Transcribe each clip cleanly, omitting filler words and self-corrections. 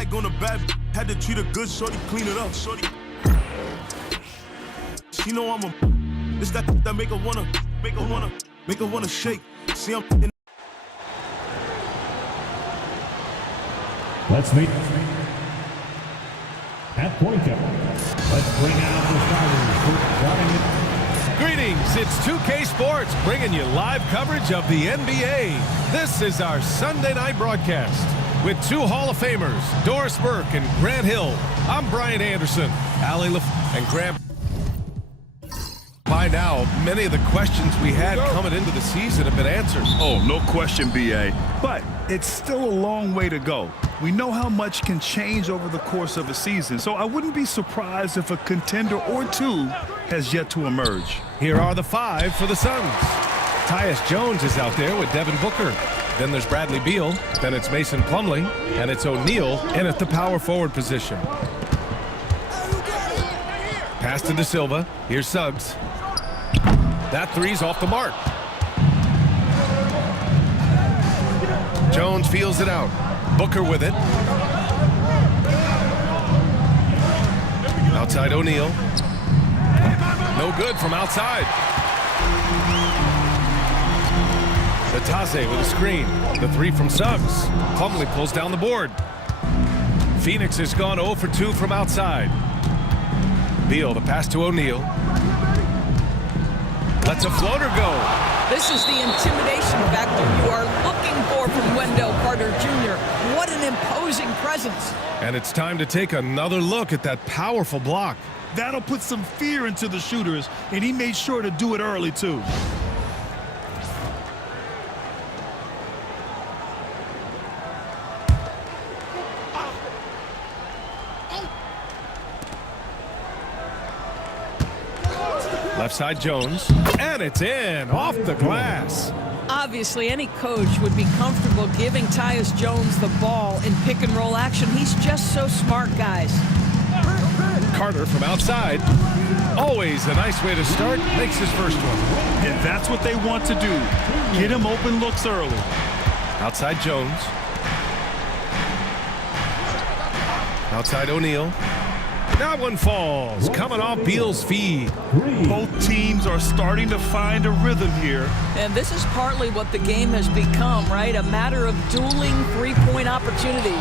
bag on a bad. Had to treat her good, shorty, clean it up, shorty. She know I'm a. It's that make her wanna shake. See, I'm in. Let's meet at point guard. Let's bring out the starters. Greetings, it's 2K Sports bringing you live coverage of the NBA. This is our Sunday night broadcast with two Hall of Famers, Doris Burke and Grant Hill. I'm Brian Anderson, Allie and Grant. By now, many of the questions we had coming into the season have been answered. Oh, no question, BA. But it's still a long way to go. We know how much can change over the course of a season, so I wouldn't be surprised if a contender or two has yet to emerge. Here are the five for the Suns. Tyus Jones is out there with Devin Booker. Then there's Bradley Beal. Then it's Mason Plumlee. And it's O'Neal in at the power forward position. Pass to De Silva. Here's Suggs. That three's off the mark. Jones feels it out. Booker with it. Outside O'Neal. No good from outside. Batase with a screen. The three from Suggs. Plumlee pulls down the board. Phoenix has gone 0 for 2 from outside. Beal, the pass to O'Neal. Lets a floater go. This is the intimidation factor you are looking for from Wendell Carter Jr. What an imposing presence. And it's time to take another look at that powerful block. That'll put some fear into the shooters, and he made sure to do it early, too. Left side Jones, and it's in, off the glass. Obviously, any coach would be comfortable giving Tyus Jones the ball in pick-and-roll action. He's just so smart, guys. Carter from outside. Always a nice way to start. Makes his first one. And that's what they want to do. Get him open looks early. Outside Jones. Outside O'Neal. That one falls, coming off Beal's feed. Both teams are starting to find a rhythm here. And this is partly what the game has become, right? A matter of dueling three-point opportunities.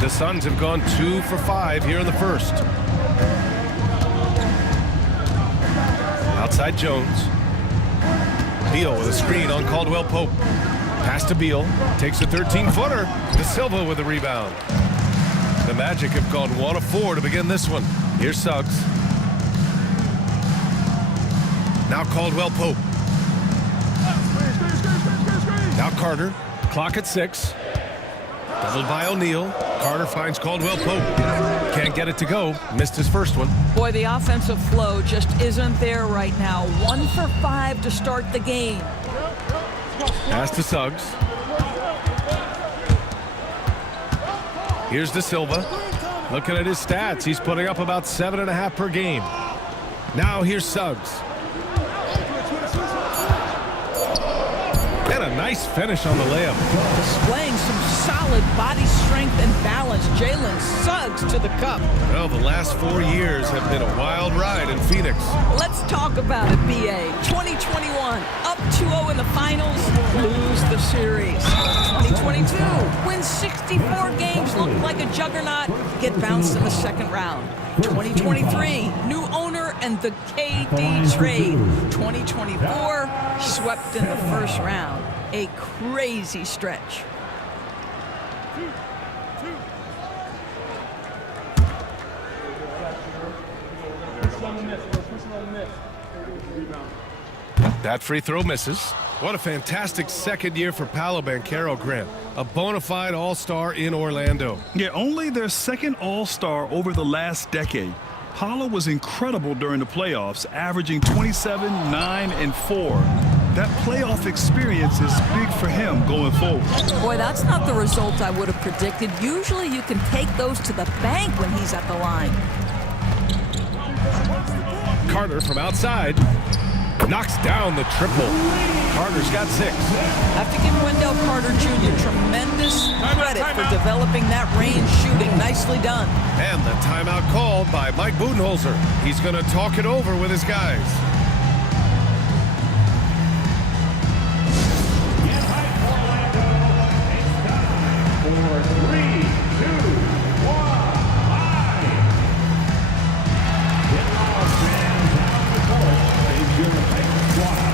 The Suns have gone 2 for 5 here in the first. Outside Jones. Beal with a screen on Caldwell Pope. Pass to Beal. Takes a 13-footer. De Silva with a rebound. The Magic have gone 1 of 4 to begin this one. Here's Suggs. Now Caldwell Pope. Now Carter. Clock at 6. Doubled by O'Neal. Carter finds Caldwell Pope. Can't get it to go. Missed his first one. Boy, the offensive flow just isn't there right now. 1 for 5 to start the game. Pass to Suggs. Here's De Silva. Looking at his stats, he's putting up about 7.5 per game. Now here's Suggs. And a nice finish on the layup. Displaying some solid body strength and balance. Jalen Suggs to the cup. Well, the last 4 years have been a wild ride in Phoenix. Let's talk about it, BA. 2021, up 2-0 in the finals, lose the series. 2022, win 64 games, look like a juggernaut, get bounced in the second round. 2023, new owner and the KD trade. 2024, swept in the first round. A crazy stretch. That free throw misses. What a fantastic second year for Paolo Banchero, Grant. A bona fide all-star in Orlando. Yeah, only their second all-star over the last decade. Paolo was incredible during the playoffs, averaging 27, 9, and 4. That playoff experience is big for him going forward. Boy, that's not the result I would have predicted. Usually you can take those to the bank when he's at the line. Carter from outside. Knocks down the triple. Carter's got 6. Have to give Wendell Carter Jr. tremendous credit for developing that range shooting. Nicely done. And the timeout called by Mike Budenholzer. He's going to talk it over with his guys. Get hype for Orlando. It's time for 3, 2, 1, fight. Get all fans out the court. Is your favorite squad.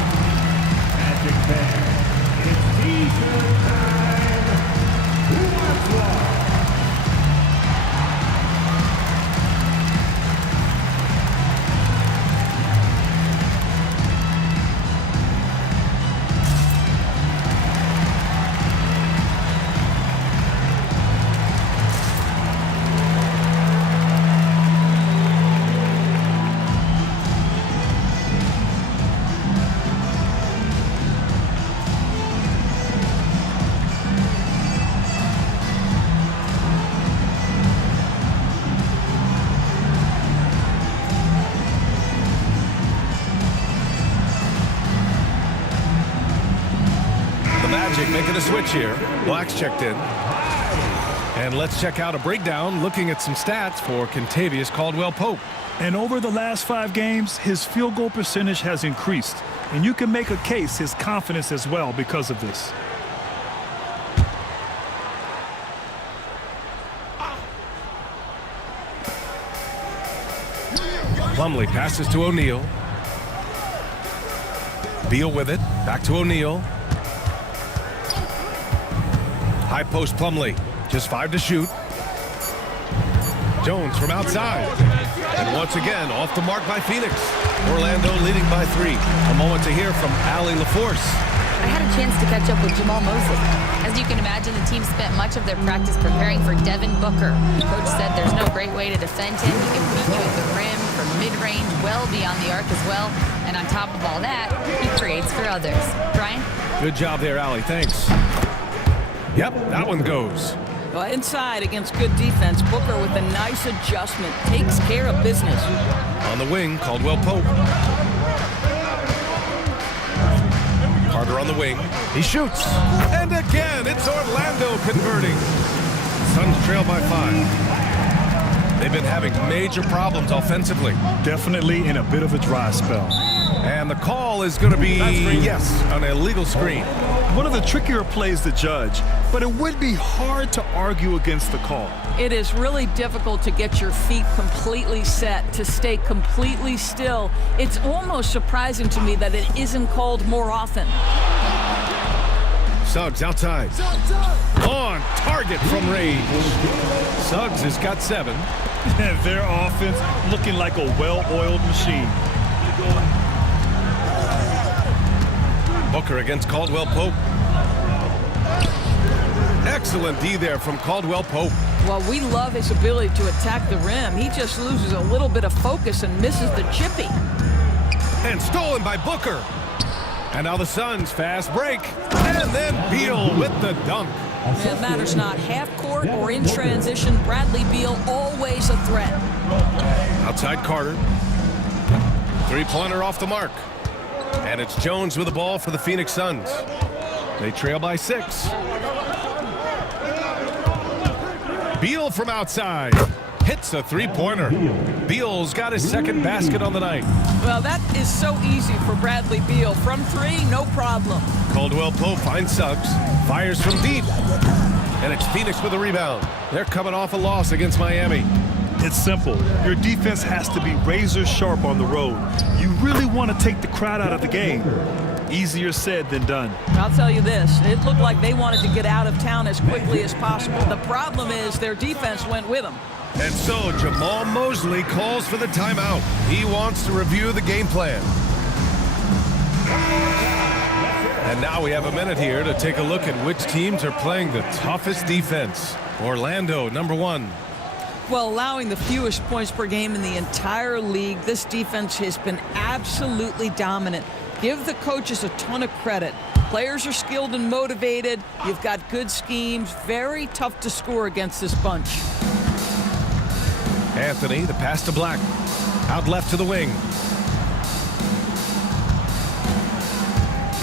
Magic fans, it's T-shirt time. Who wants one? Magic making a switch here. Black's checked in. And let's check out a breakdown looking at some stats for Kentavious Caldwell-Pope. And over the last 5 games, his field goal percentage has increased. And you can make a case his confidence as well because of this. Plumlee passes to O'Neal. Beal with it. Back to O'Neal. High post Plumlee. Just 5 to shoot. Jones from outside. And once again, off the mark by Phoenix. Orlando leading by 3. A moment to hear from Allie LaForce. I had a chance to catch up with Jamal Mosley. As you can imagine, the team spent much of their practice preparing for Devin Booker. The coach said there's no great way to defend him. He can beat you at the rim, from mid-range, well beyond the arc as well. And on top of all that, he creates for others. Brian? Good job there, Allie. Thanks. Yep, that one goes. Well, inside against good defense, Booker with a nice adjustment takes care of business. On the wing, Caldwell-Pope. Carter on the wing. He shoots. And again, it's Orlando converting. Suns trail by 5. They've been having major problems offensively. Definitely in a bit of a dry spell. And the call is going to be, yes, an illegal screen. One of the trickier plays to judge, but it would be hard to argue against the call. It is really difficult to get your feet completely set, to stay completely still. It's almost surprising to me that it isn't called more often. Suggs outside. On target from range. Suggs has got 7. Their offense looking like a well-oiled machine. Booker against Caldwell-Pope. Excellent D there from Caldwell-Pope. Well, we love his ability to attack the rim. He just loses a little bit of focus and misses the chippy. And stolen by Booker. And now the Suns fast break. And then Beal with the dunk. It matters not half court or in transition. Bradley Beal always a threat. Outside Carter. 3-pointer off the mark. And it's Jones with the ball for the Phoenix Suns. They trail by 6. Beal from outside. Hits a 3-pointer. Beal's got his 2nd basket on the night. Well, that is so easy for Bradley Beal. From 3, no problem. Caldwell-Pope finds Suggs. Fires from deep. And it's Phoenix with a rebound. They're coming off a loss against Miami. It's simple. Your defense has to be razor sharp on the road. You really want to take the crowd out of the game. Easier said than done. I'll tell you this, it looked like they wanted to get out of town as quickly as possible. The problem is their defense went with them. And so Jamal Mosley calls for the timeout. He wants to review the game plan. And now we have a minute here to take a look at which teams are playing the toughest defense. Orlando, number 1. Well, allowing the fewest points per game in the entire league, this defense has been absolutely dominant. Give the coaches a ton of credit. Players are skilled and motivated. You've got good schemes. Very tough to score against this bunch. Anthony, the pass to Black. Out left to the wing.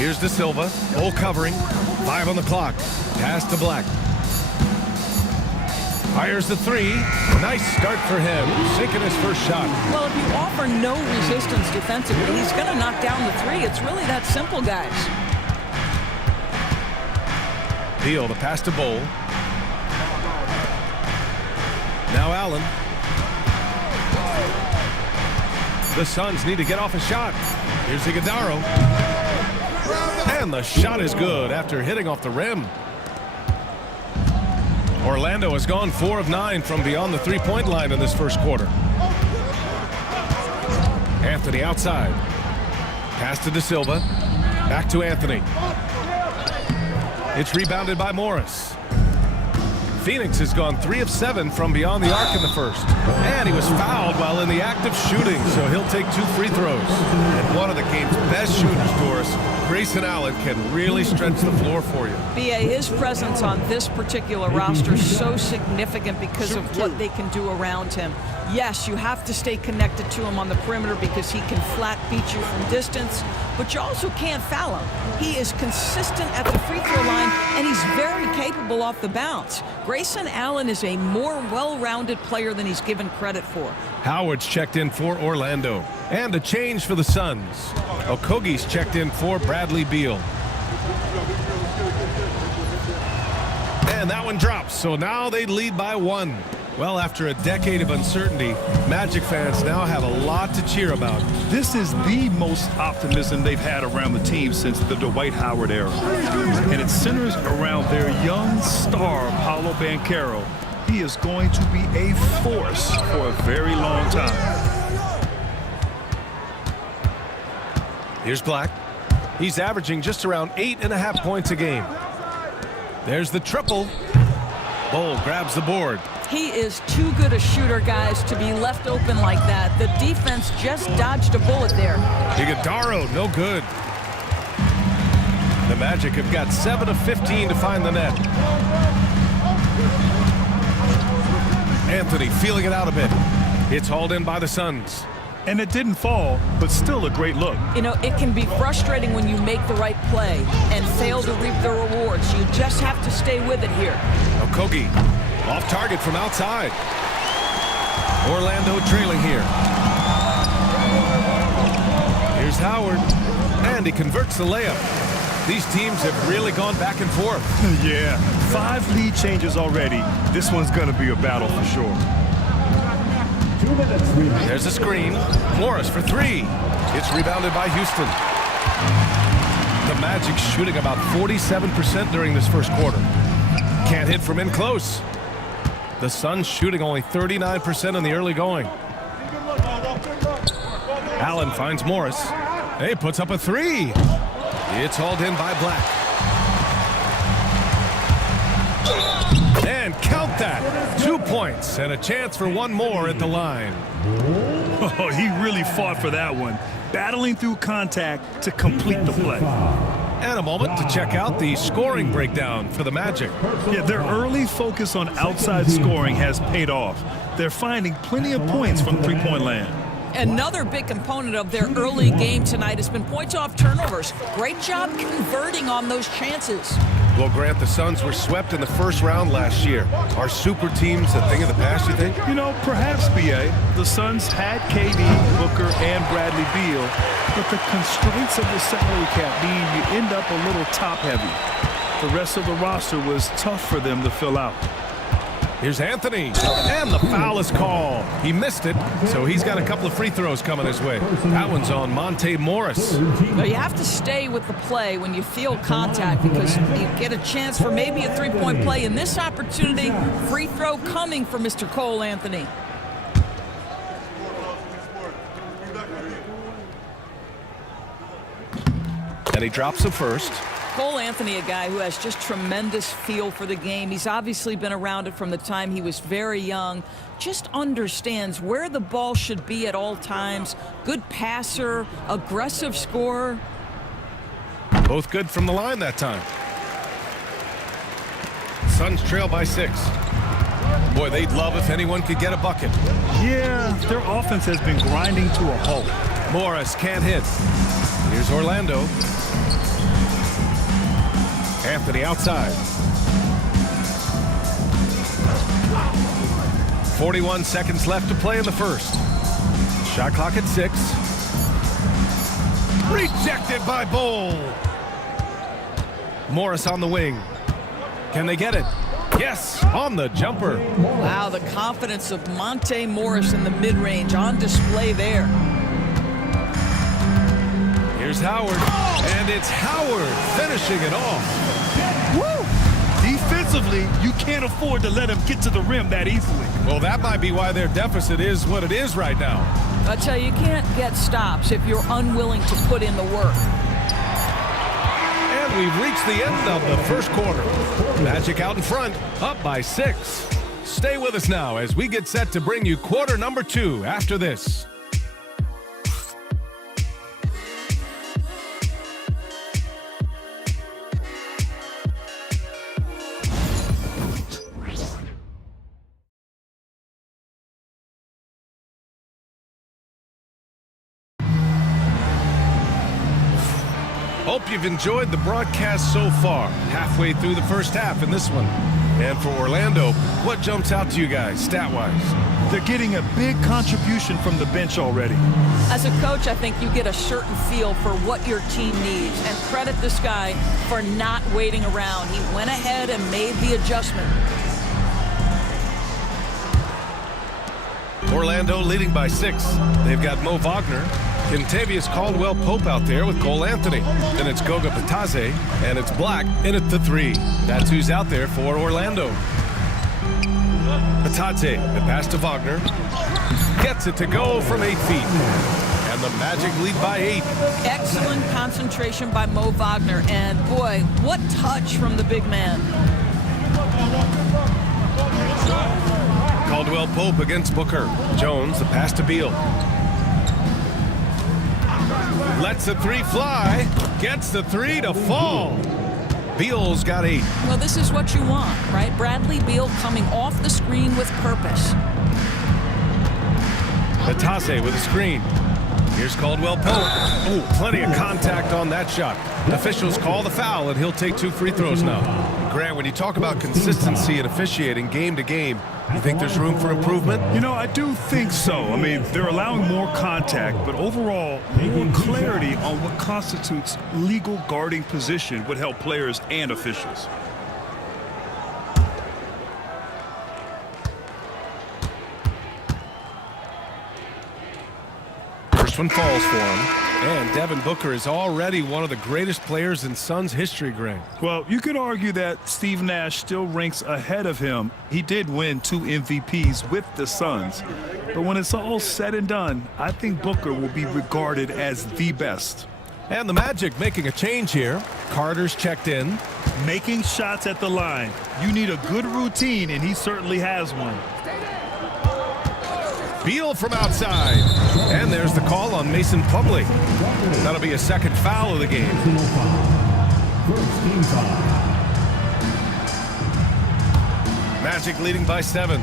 Here's De Silva, full covering, 5 on the clock. Pass to Black. Fires the 3. Nice start for him, sinking his first shot. Well, if you offer no resistance defensively, he's going to knock down the 3. It's really that simple, guys. Beal, the pass to Bowl. Now Allen. The Suns need to get off a shot. Here's Iguodaro. And the shot is good after hitting off the rim. Orlando has gone 4 of 9 from beyond the three-point line in this first quarter. Anthony outside. Pass to De Silva. Back to Anthony. It's rebounded by Morris. Phoenix has gone 3 of 7 from beyond the arc in the first. And he was fouled while in the act of shooting, so he'll take 2 free throws. And one of the game's best shooters, Doris, Grayson Allen, can really stretch the floor for you. BA, his presence on this particular roster is so significant because of what they can do around him. Yes, you have to stay connected to him on the perimeter because he can flat beat you from distance, but you also can't foul him. He is consistent at the free throw line, and he's very capable off the bounce. Grayson Allen is a more well-rounded player than he's given credit for. Howard's checked in for Orlando. And a change for the Suns. Okogie's checked in for Bradley Beal. And that one drops, so now they lead by 1. Well, after a decade of uncertainty, Magic fans now have a lot to cheer about. This is the most optimism they've had around the team since the Dwight Howard era. And it centers around their young star, Paolo Banchero. He is going to be a force for a very long time. Here's Black. He's averaging just around 8.5 points a game. There's the triple. Bowl grabs the board. He is too good a shooter, guys, to be left open like that. The defense just dodged a bullet there. Iguodaro, no good. The Magic have got 7 of 15 to find the net. Anthony feeling it out a bit. It's hauled in by the Suns. And it didn't fall, but still a great look. You know, it can be frustrating when you make the right play and fail to reap the rewards. You just have to stay with it here. Okogie off target from outside. Orlando trailing here. Here's Howard. And he converts the layup. These teams have really gone back and forth. Yeah, 5 lead changes already. This one's going to be a battle for sure. 2 minutes remaining. There's a screen. Morris for 3. It's rebounded by Houston. The Magic shooting about 47% during this first quarter. Can't hit from in close. The Suns shooting only 39% in the early going. Allen finds Morris. He puts up a 3. It's hauled in by Black. And count that. 2 points and a chance for one more at the line. Oh, he really fought for that one, battling through contact to complete the play. And a moment to check out the scoring breakdown for the Magic. Yeah, their early focus on outside scoring has paid off. They're finding plenty of points from three-point land. Another big component of their early game tonight has been points off turnovers. Great job converting on those chances. Well, Grant, the Suns were swept in the first round last year. Are super teams a thing of the past, you think? You know, perhaps, B.A. The Suns had KD, Booker, and Bradley Beal, but the constraints of the salary cap mean you end up a little top-heavy. The rest of the roster was tough for them to fill out. Here's Anthony, and the foul is called. He missed it, so he's got a couple of free throws coming his way. That one's on Monte Morris. Now, you have to stay with the play when you feel contact because you get a chance for maybe a three-point play. In this opportunity, free throw coming for Mr. Cole Anthony. And he drops the first. Cole Anthony, a guy who has just tremendous feel for the game. He's obviously been around it from the time he was very young. Just understands where the ball should be at all times. Good passer, aggressive scorer. Both good from the line that time. Suns trail by 6. Boy, they'd love if anyone could get a bucket. Yeah, their offense has been grinding to a halt. Morris can't hit. Here's Orlando. Anthony outside. 41 seconds left to play in the first. Shot clock at 6. Rejected by Bowl. Morris on the wing. Can they get it? Yes, on the jumper. Wow, the confidence of Monte Morris in the mid-range on display there. Here's Howard, and it's Howard finishing it off. Woo! Defensively, you can't afford to let him get to the rim that easily. Well, that might be why their deficit is what it is right now. I tell you, you can't get stops if you're unwilling to put in the work. And we've reached the end of the first quarter. Magic out in front, up by 6. Stay with us now as we get set to bring you quarter number 2 after this. Hope you've enjoyed the broadcast so far. Halfway through the first half in this one. And for Orlando, what jumps out to you guys, stat-wise? They're getting a big contribution from the bench already. As a coach, I think you get a certain feel for what your team needs. And credit this guy for not waiting around. He went ahead and made the adjustment. Orlando leading by 6. They've got Mo Wagner, Kentavious Caldwell-Pope out there with Cole Anthony. Then it's Goga Bitadze, and it's Black in at the 3. That's who's out there for Orlando. Bitadze, the pass to Wagner. Gets it to go from 8 feet. And the Magic lead by 8. Excellent concentration by Mo Wagner. And boy, what touch from the big man. Caldwell-Pope against Booker. Jones, the pass to Beal. Lets the 3 fly. Gets the 3 to fall. Beal's got 8. Well, this is what you want, right? Bradley Beal coming off the screen with purpose. Bitadze with a screen. Here's Caldwell-Pope. Ooh, plenty of contact on that shot. Officials call the foul, and he'll take 2 free throws now. Grant, when you talk about consistency and officiating game to game, you think there's room for improvement? You know, I do think so. I mean, they're allowing more contact, but overall, more clarity on what constitutes legal guarding position would help players and officials. First one falls for him. And Devin Booker is already one of the greatest players in Suns history, Greg. Well, you could argue that Steve Nash still ranks ahead of him. He did win 2 MVPs with the Suns. But when it's all said and done, I think Booker will be regarded as the best. And the Magic making a change here. Carter's checked in. Making shots at the line. You need a good routine, and he certainly has one. Beal from outside. And there's the call on Mason Plumlee. That'll be a second foul of the game. Magic leading by 7.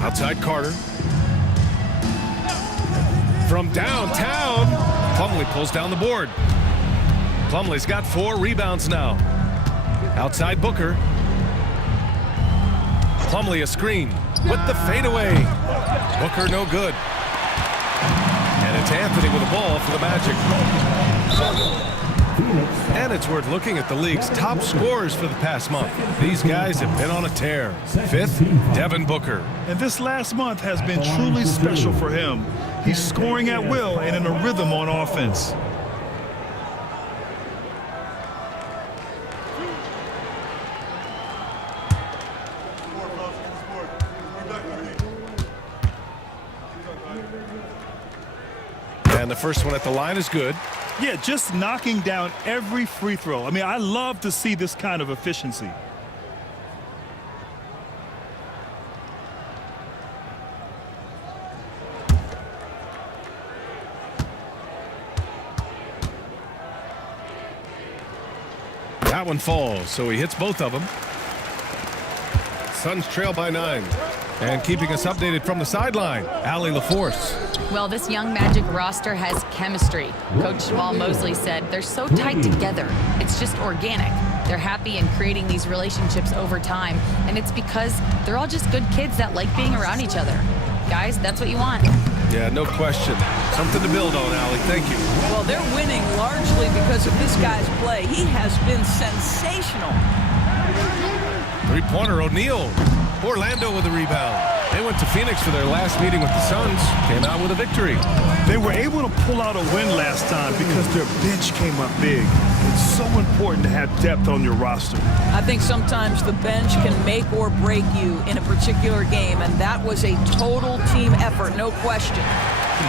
Outside Carter. From downtown, Plumlee pulls down the board. Plumlee's got 4 rebounds now. Outside Booker. Plumlee a screen with the fadeaway. Booker no good. And it's Anthony with the ball for the Magic. And it's worth looking at the league's top scorers for the past month. These guys have been on a tear. 5th, Devin Booker. And this last month has been truly special for him. He's scoring at will and in a rhythm on offense. And the first one at the line is good. Yeah, just knocking down every free throw. I mean, I love to see this kind of efficiency. That one falls, so he hits both of them. Suns trail by 9. And keeping us updated from the sideline, Allie LaForce. Well, this young Magic roster has chemistry. Coach Jamal Mosley said they're so tight together. It's just organic. They're happy in creating these relationships over time, and it's because they're all just good kids that like being around each other. Guys, that's what you want. Yeah, no question. Something to build on, Allie. Thank you. Well, they're winning largely because of this guy's play. He has been sensational. Three-pointer, O'Neal. Orlando with the rebound. They went to Phoenix for their last meeting with the Suns. Came out with a victory. They were able to pull out a win last time because their bench came up big. It's so important to have depth on your roster. I think sometimes the bench can make or break you in a particular game, and that was a total team effort, no question.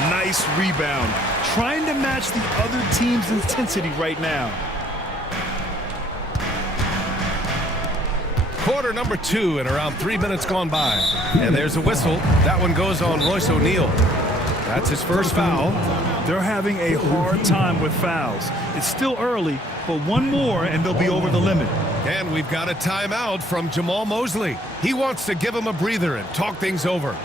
Nice rebound. Trying to match the other team's intensity right now. Quarter number 2 and around 3 minutes gone by. And there's a whistle. That one goes on Royce O'Neal. That's his first foul. They're having a hard time with fouls. It's still early, but one more and they'll be over the limit. And we've got a timeout from Jamal Mosley. He wants to give him a breather and talk things over.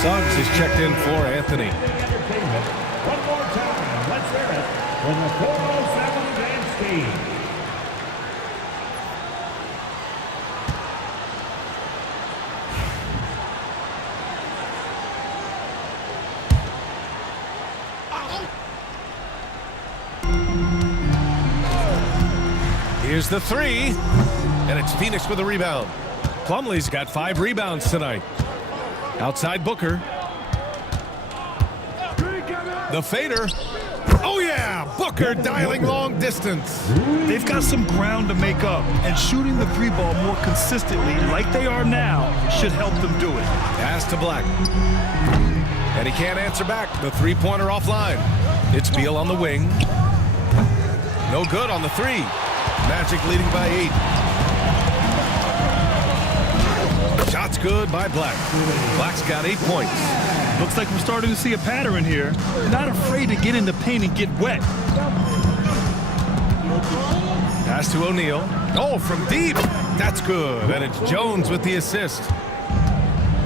Suggs is checked in for Anthony. One more time, let's hear it for the 407 dance team. Here's the three, and it's Phoenix with a rebound. Plumlee's got 5 rebounds tonight. Outside Booker. The fader. Oh yeah, Booker dialing long distance. They've got some ground to make up, and shooting the 3-ball more consistently like they are now should help them do it. Pass to Black. And he can't answer back. The 3-pointer offline. It's Beal on the wing. No good on the 3. Magic leading by 8. Shots good by Black. Black's got 8 points. Looks like we're starting to see a pattern here. Not afraid to get in the paint and get wet. Pass to O'Neal. Oh, from deep. That's good. And it's Jones with the assist.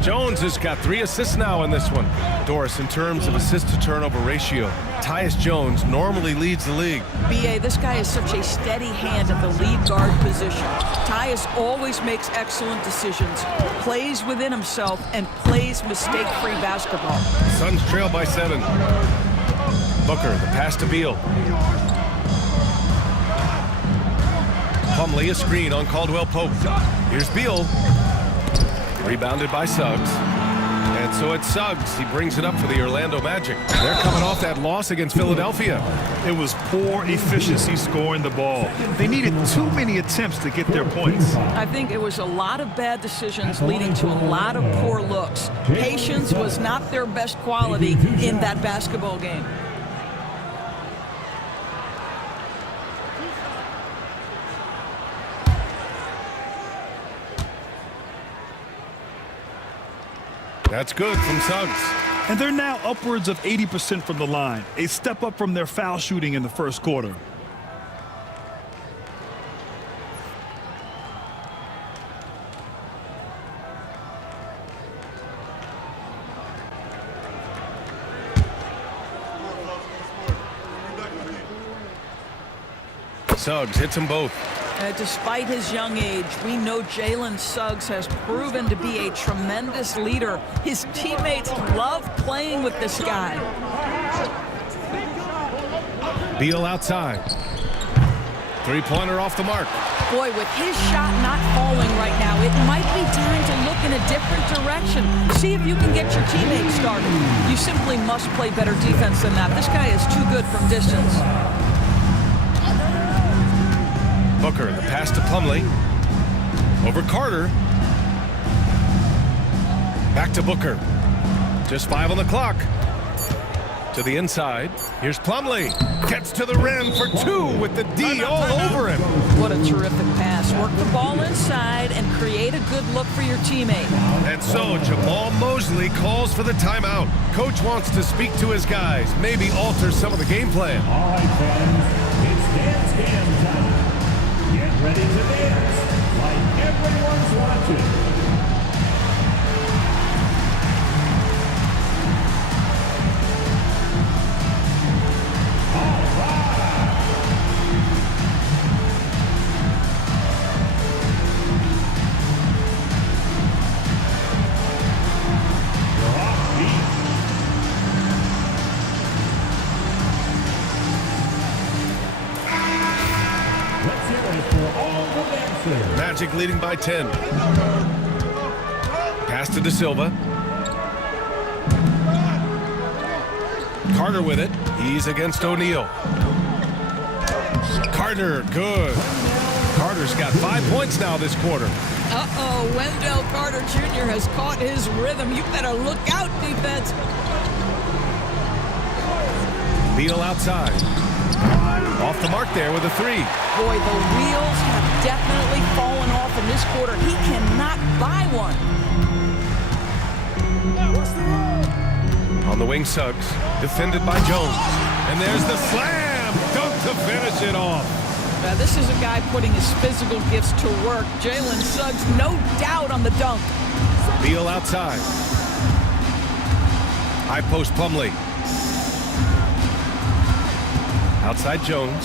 Jones has got 3 assists now in this one. Doris, in terms of assist-to-turnover ratio, Tyus Jones normally leads the league. B.A., this guy is such a steady hand at the lead guard position. Tyus always makes excellent decisions, plays within himself, and plays mistake-free basketball. Suns trail by 7. Booker, the pass to Beal. Plumlee, a screen on Caldwell Pope. Here's Beal. Rebounded by Suggs. And so it's Suggs. He brings it up for the Orlando Magic. They're coming off that loss against Philadelphia. It was poor efficiency scoring the ball. They needed too many attempts to get their points. I think it was a lot of bad decisions leading to a lot of poor looks. Patience was not their best quality in that basketball game. That's good from Suggs. And they're now upwards of 80% from the line, a step up from their foul shooting in the first quarter. Suggs hits them both. Despite his young age, we know Jalen Suggs has proven to be a tremendous leader. His teammates love playing with this guy. Beal outside. Three-pointer off the mark. Boy, with his shot not falling right now, it might be time to look in a different direction. See if you can get your teammates started. You simply must play better defense than that. This guy is too good from distance. Booker, the pass to Plumlee. Over Carter. Back to Booker. Just 5 on the clock. To the inside. Here's Plumlee. Gets to the rim for 2 with the D all over him. What a terrific pass. Work the ball inside and create a good look for your teammate. And so Jamal Mosley calls for the timeout. Coach wants to speak to his guys, maybe alter some of the game plan. All right, fans, it's dance cam time. Get ready to dance like everyone's watching. Magic leading by 10. Pass to De Silva. Carter with it. He's against O'Neal. Carter, good. Carter's got 5 points now this quarter. Uh-oh, Wendell Carter Jr. has caught his rhythm. You better look out, defense. Beal outside. Off the mark there with a 3. Boy, the wheels have definitely fallen off in this quarter. He cannot buy one. On the wing, Suggs. Defended by Jones. And there's the slam. Dunk to finish it off. Now, this is a guy putting his physical gifts to work. Jalen Suggs, no doubt on the dunk. Beal outside. High post Plumlee. Outside Jones.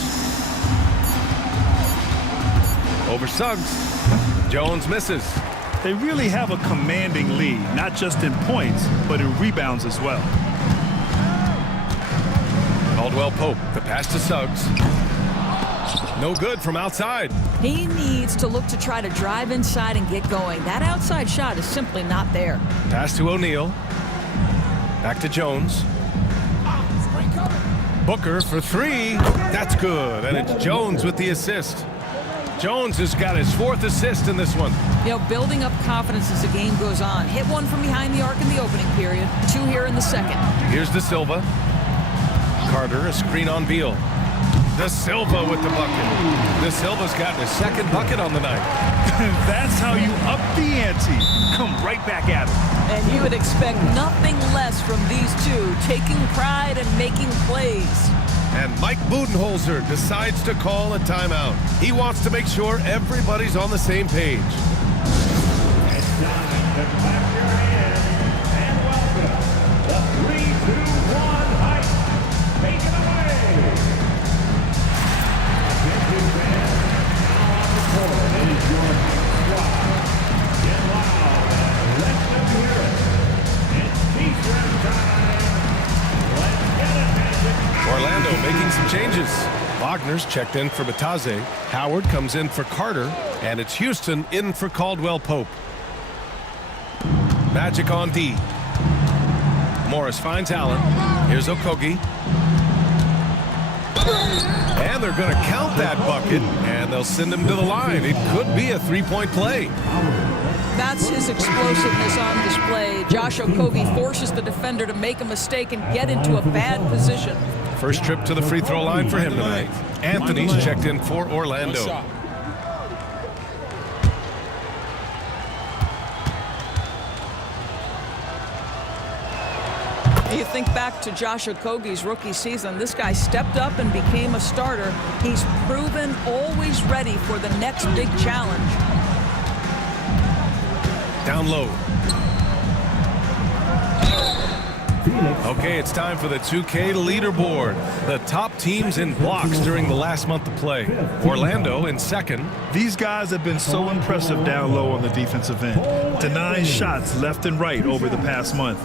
Over Suggs. Jones misses. They really have a commanding lead, not just in points, but in rebounds as well. Caldwell Pope, the pass to Suggs. No good from outside. He needs to look to try to drive inside and get going. That outside shot is simply not there. Pass to O'Neal. Back to Jones. Booker for 3. That's good. And it's Jones with the assist. Jones has got his 4th assist in this one. You know, building up confidence as the game goes on. Hit one from behind the arc in the opening period. 2 here in the second. Here's De Silva. Carter, a screen on Beal. De Silva with the bucket. De Silva's gotten his 2nd bucket on the night. That's how you up the ante. Come right back at it. And you would expect nothing less from these two, taking pride and making plays. And Mike Budenholzer decides to call a timeout. He wants to make sure everybody's on the same page. It's time to clap your hands and welcome the 3, 2, 1 hype. Take it away. Attention fans, now on the court is your squad. Get loud and let them hear it. It's T-shirt time. Let's get it, Magic. Orlando making some changes. Wagner's checked in for Bataze. Howard comes in for Carter. And it's Houston in for Caldwell Pope. Magic on D. Morris finds Allen. Here's Okogie. And they're going to count that bucket. And they'll send him to the line. It could be a 3-point play. That's his explosiveness on display. Josh Okogie forces the defender to make a mistake and get into a bad position. First trip to the free throw line for him tonight. Anthony's checked in for Orlando. You think back to Josh Okogie's rookie season. This guy stepped up and became a starter. He's proven always ready for the next big challenge. Down low. Okay, it's time for the 2K leaderboard. The top teams in blocks during the last month of play. Orlando in second. These guys have been so impressive down low on the defensive end, denying shots left and right over the past month.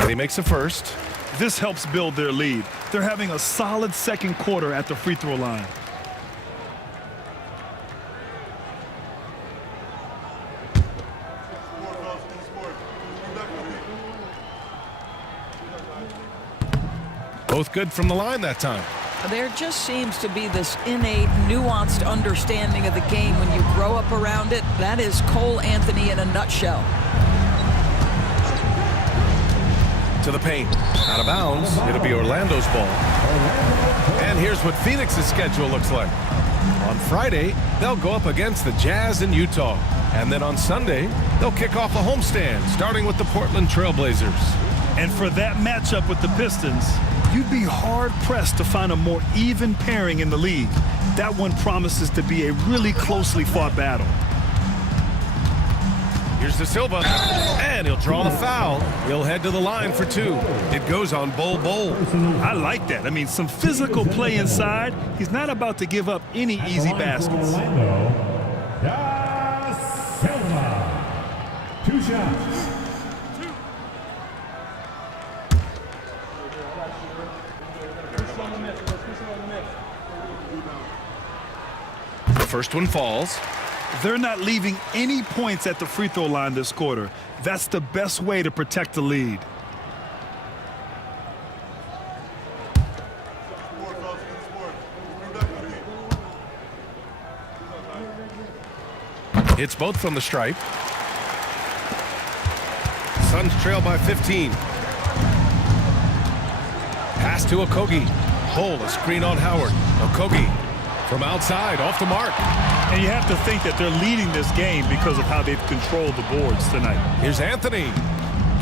And he makes a first. This helps build their lead. They're having a solid second quarter at the free throw line. Both good from the line that time. There just seems to be this innate, nuanced understanding of the game when you grow up around it. That is Cole Anthony in a nutshell. To the paint. Out of bounds. It'll be Orlando's ball. And here's what Phoenix's schedule looks like. On Friday, they'll go up against the Jazz in Utah. And then on Sunday, they'll kick off a homestand, starting with the Portland Trailblazers. And for that matchup with the Pistons, you'd be hard-pressed to find a more even pairing in the league. That one promises to be a really closely fought battle. Here's De Silva, and he'll draw the foul. He'll head to the line for two. It goes on Bol. I like that. I mean, some physical play inside. He's not about to give up any easy baskets. Two shots. The first one falls. They're not leaving any points at the free throw line this quarter. That's the best way to protect the lead. It's both from the stripe. Suns trail by 15. Pass to Okogie. Bol, a screen on Howard. Okogie from outside, off the mark. And you have to think that they're leading this game because of how they've controlled the boards tonight. Here's Anthony.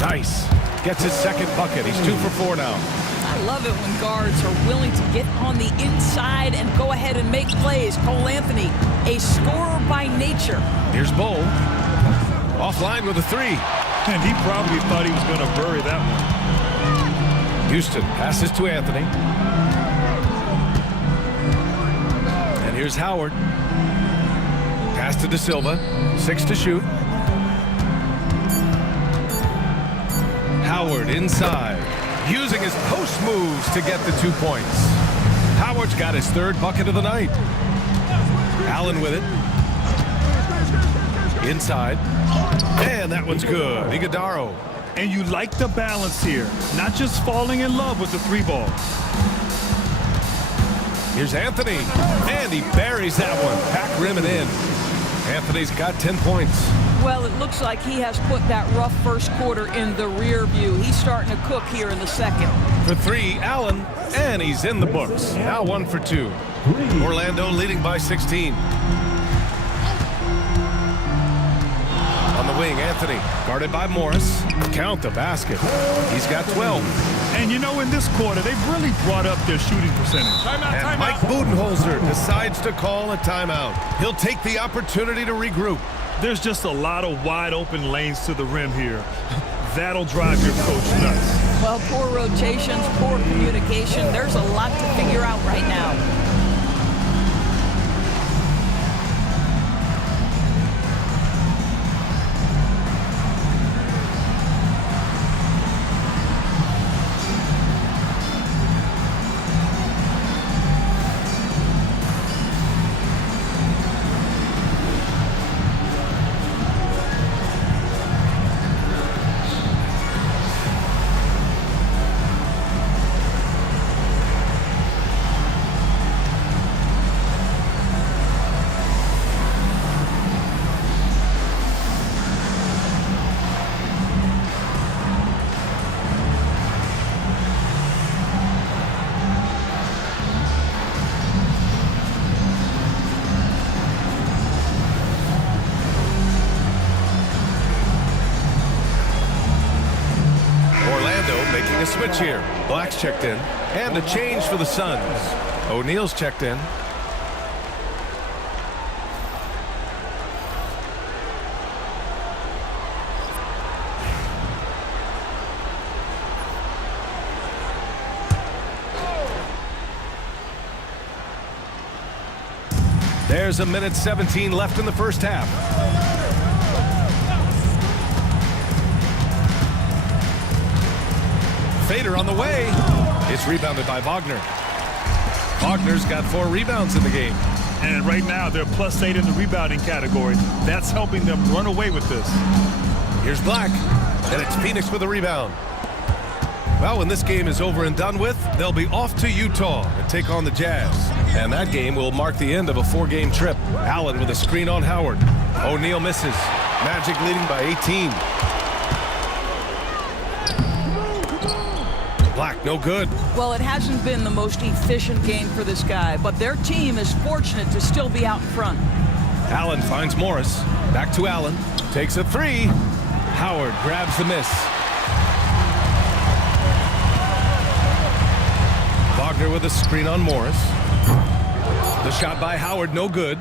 Nice. Gets his second bucket. He's 2 for 4 now. I love it when guards are willing to get on the inside and go ahead and make plays. Cole Anthony, a scorer by nature. Here's Bol. Offline with a three. And he probably thought he was going to bury that one. Houston passes to Anthony. And here's Howard. Pass to De Silva. 6 to shoot. Howard inside. Using his post moves to get the 2 points. Howard's got his third bucket of the night. Allen with it. Inside. And that one's good. Iguodaro. And you like the balance here. Not just falling in love with the three ball. Here's Anthony. And he buries that one. Back rim and in. Anthony's got 10 points. Well, it looks like he has put that rough first quarter in the rear view. He's starting to cook here in the second. For three, Allen. And he's in the books. Now 1 for 2. Orlando leading by 16. On the wing, Anthony, guarded by Morris. Count the basket. He's got 12. And you know, in this quarter, they've really brought up their shooting percentage. And Mike Budenholzer decides to call a timeout. He'll take the opportunity to regroup. There's just a lot of wide open lanes to the rim here. That'll drive your coach nuts. Well, poor rotations, poor communication. There's a lot to figure out right now. Making a switch here. Black's checked in. And a change for the Suns. O'Neal's checked in. There's a minute 17 left in the first half. Fader on the way. It's rebounded by Wagner. Wagner's got 4 rebounds in the game. And right now, they're +8 in the rebounding category. That's helping them run away with this. Here's Black, and it's Phoenix with a rebound. Well, when this game is over and done with, they'll be off to Utah and take on the Jazz. And that game will mark the end of a 4-game trip. Allen with a screen on Howard. O'Neal misses. Magic leading by 18. Black, no good. Well, it hasn't been the most efficient game for this guy, but their team is fortunate to still be out in front. Allen finds Morris. Back to Allen. Takes a 3. Howard grabs the miss. Wagner with a screen on Morris. The shot by Howard, no good.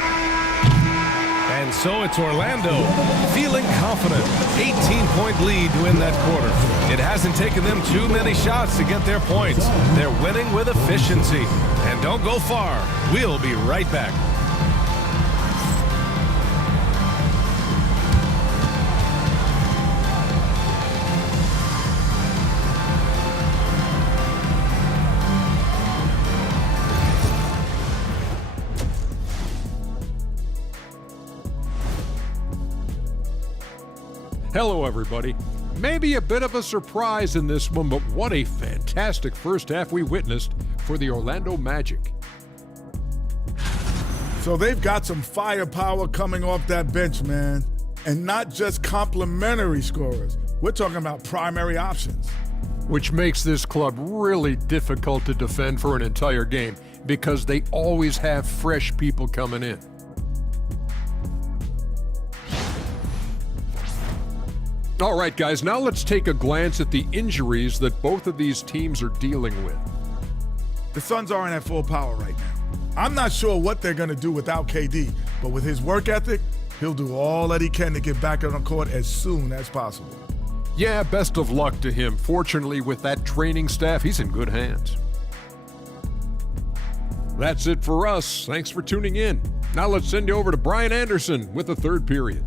And so it's Orlando feeling confident. 18-point lead to win that quarter. It hasn't taken them too many shots to get their points. They're winning with efficiency. And don't go far. We'll be right back. Hello, everybody. Maybe a bit of a surprise in this one, but what a fantastic first half we witnessed for the Orlando Magic. So they've got some firepower coming off that bench, man. And not just complimentary scorers. We're talking about primary options. Which makes this club really difficult to defend for an entire game because they always have fresh people coming in. All right, guys, now let's take a glance at the injuries that both of these teams are dealing with. The Suns aren't at full power right now. I'm not sure what they're going to do without KD, but with his work ethic, he'll do all that he can to get back on the court as soon as possible. Yeah, best of luck to him. Fortunately, with that training staff, he's in good hands. That's it for us. Thanks for tuning in. Now let's send you over to Brian Anderson with the third period.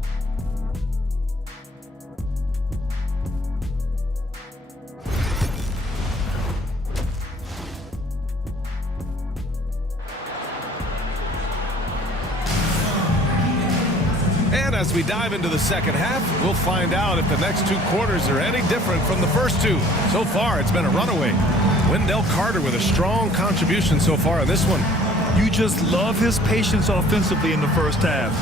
And as we dive into the second half, we'll find out if the next 2 quarters are any different from the first 2. So far, it's been a runaway. Wendell Carter with a strong contribution so far in this one. You just love his patience offensively in the first half.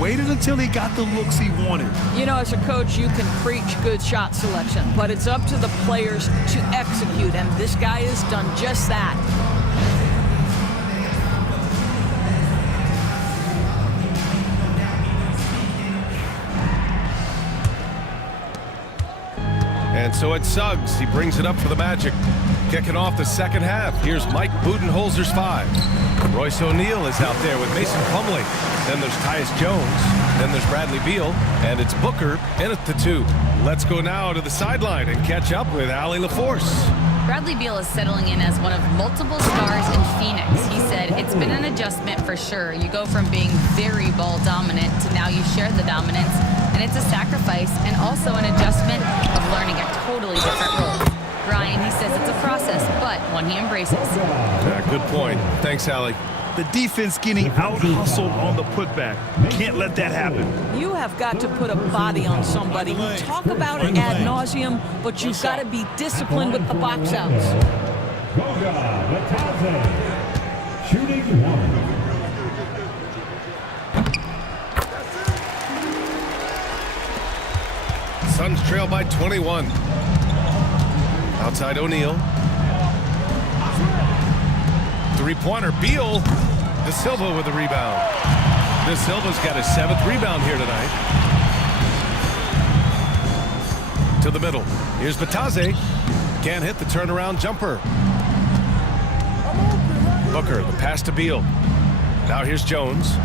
Waited until he got the looks he wanted. You know, as a coach, you can preach good shot selection, but it's up to the players to execute, and this guy has done just that. And so it's Suggs. He brings it up for the Magic. Kicking off the second half, here's Mike Budenholzer's 5. Royce O'Neal is out there with Mason Plumlee. Then there's Tyus Jones. Then there's Bradley Beal. And it's Booker in at the 2. Let's go now to the sideline and catch up with Allie LaForce. Bradley Beal is settling in as one of multiple stars in Phoenix. He said, it's been an adjustment for sure. You go from being very ball dominant to now you share the dominance. And it's a sacrifice and also an adjustment of learning a totally different role. Brian, he says it's a process, but one he embraces. Yeah, good point. Thanks, Allie. The defense getting out-hustled on the putback. Can't let that happen. You have got to put a body on somebody. We talk about it ad nauseum, but you've got to be disciplined with the box outs. Goga Batadze, shooting 1. Suns trail by 21. Outside O'Neal. 3-pointer. Beal. De Silva with the rebound. De Silva's got his 7th rebound here tonight. To the middle. Here's Batadze. Can't hit the turnaround jumper. Booker, the pass to Beal. Now here's Jones.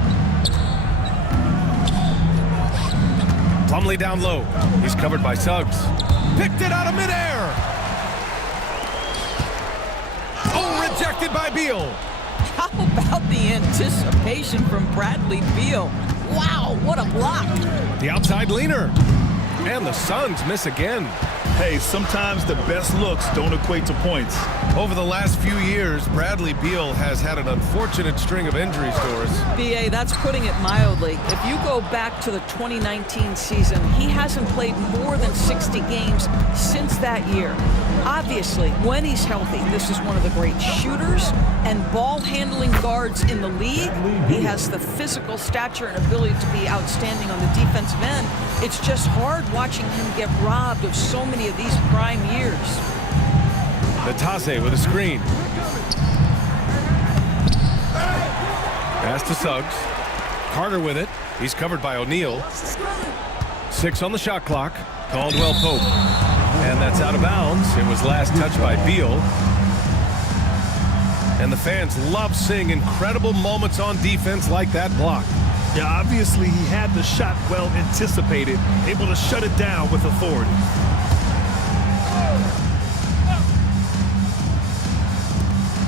Plumlee down low. He's covered by Suggs. Picked it out of midair. Oh, rejected by Beal. How about the anticipation from Bradley Beal? Wow, what a block. The outside leaner. And the Suns miss again. Hey, sometimes the best looks don't equate to points. Over the last few years, Bradley Beal has had an unfortunate string of injuries, Doris. BA, that's putting it mildly. If you go back to the 2019 season, he hasn't played more than 60 games since that year. Obviously, when he's healthy, this is one of the great shooters and ball-handling guards in the league. He has the physical stature and ability to be outstanding on the defensive end. It's just hard watching him get robbed of so many of these prime years. Natase with a screen. Pass to Suggs. Carter with it. He's covered by O'Neal. 6 on the shot clock. Caldwell Pope. And that's out of bounds. It was last touched by Beal. And the fans love seeing incredible moments on defense like that block. Yeah, obviously he had the shot well anticipated, able to shut it down with authority.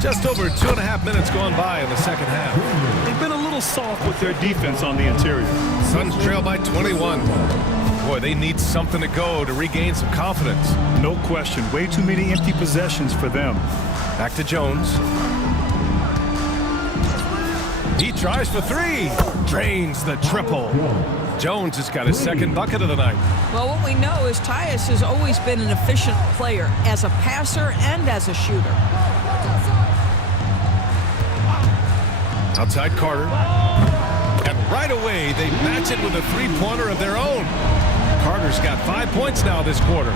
Just over 2.5 minutes gone by in the second half. They've been a little soft with their defense on the interior. Suns trail by 21. Boy, they need something to go to regain some confidence. No question. Way too many empty possessions for them. Back to Jones. He tries for 3. Drains the triple. Jones has got his second bucket of the night. Well, what we know is Tyus has always been an efficient player as a passer and as a shooter. Outside Carter. And right away, they match it with a three-pointer of their own. Carter's got 5 points now this quarter.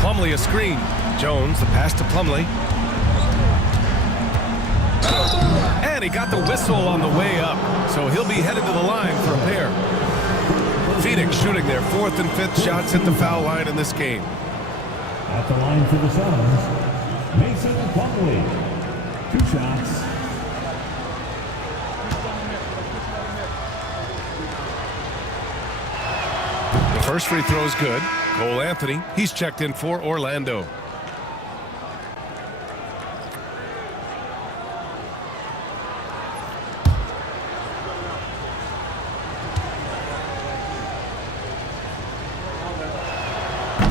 Plumlee a screen. Jones, the pass to Plumlee. And he got the whistle on the way up, so he'll be headed to the line for a pair. Phoenix shooting their 4th and 5th shots at the foul line in this game. At the line for the Suns, Mason Plumlee. 2 shots. The first free throw is good. Cole Anthony, he's checked in for Orlando.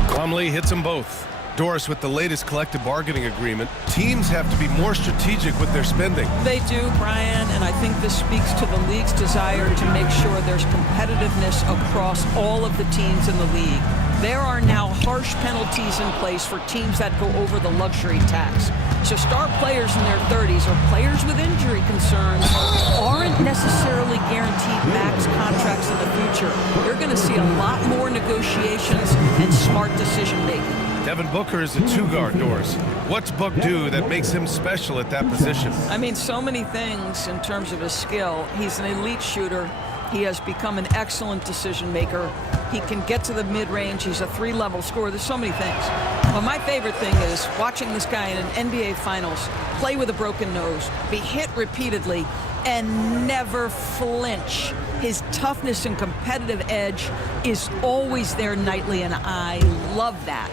Plumlee hits them both. Doris, with the latest collective bargaining agreement, teams have to be more strategic with their spending. They do, Brian, and I think this speaks to the league's desire to make sure there's competitiveness across all of the teams in the league. There are now harsh penalties in place for teams that go over the luxury tax. So star players in their 30s or players with injury concerns aren't necessarily guaranteed max contracts in the future. You're going to see a lot more negotiations and smart decision-making. Devin Booker is a 2-guard, Doris. What's Book do that makes him special at that position? I mean, so many things in terms of his skill. He's an elite shooter. He has become an excellent decision maker. He can get to the mid-range. He's a 3-level scorer. There's so many things. But my favorite thing is watching this guy in an NBA Finals play with a broken nose, be hit repeatedly, and never flinch. His toughness and competitive edge is always there nightly, and I love that.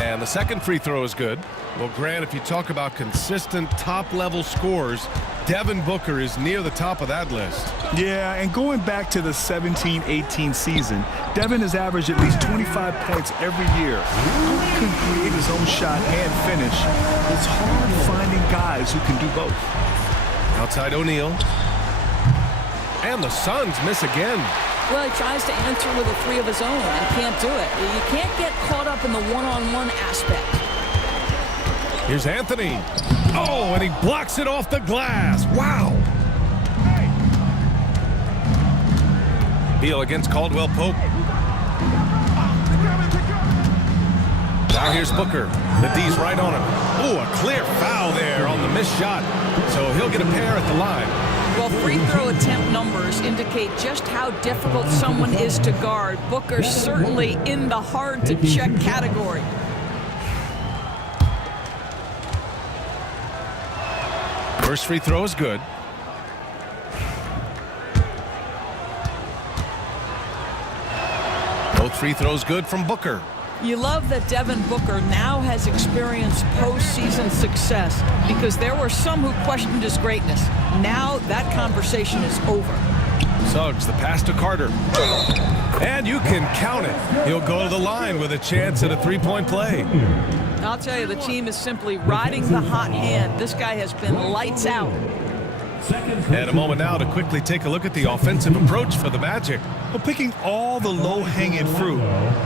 And the second free throw is good. Well, Grant, if you talk about consistent top-level scores, Devin Booker is near the top of that list. Yeah, and going back to the 17-18 season, Devin has averaged at least 25 points every year. He can create his own shot and finish. It's hard finding guys who can do both. Outside O'Neal. And the Suns miss again. Well, he tries to answer with a 3 of his own and can't do it. You can't get caught up in the one-on-one aspect. Here's Anthony. Oh, and he blocks it off the glass. Wow. Beal against Caldwell Pope. Now here's Booker. The D's right on him. Oh, a clear foul there on the missed shot. So he'll get a pair at the line. Well, free throw attempt numbers indicate just how difficult someone is to guard. Booker's certainly in the hard-to-check category. First free throw is good. Both free throws good from Booker. You love that Devin Booker now has experienced postseason success because there were some who questioned his greatness. Now that conversation is over. Suggs, the pass to Carter. And you can count it. He'll go to the line with a chance at a three-point play. I'll tell you, the team is simply riding the hot hand. This guy has been lights out. And a moment now to quickly take a look at the offensive approach for the Magic. Well, picking all the low-hanging fruit,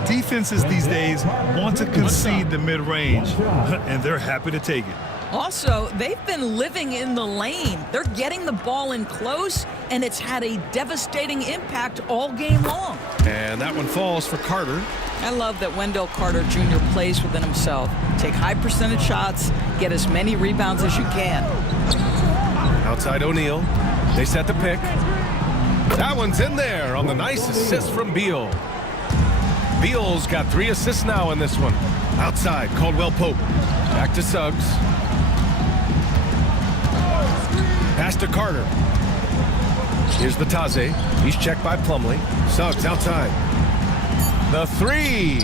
defenses these days want to concede the mid-range, and they're happy to take it. Also, they've been living in the lane. They're getting the ball in close, and it's had a devastating impact all game long. And that one falls for Carter. I love that Wendell Carter Jr. plays within himself. Take high percentage shots, get as many rebounds as you can. Outside O'Neal. They set the pick. That one's in there on the nice assist from Beal. Beal's got 3 assists now in this one. Outside, Caldwell Pope. Back to Suggs. Pass to Carter. Here's Batadze. He's checked by Plumlee. Suggs outside. The 3.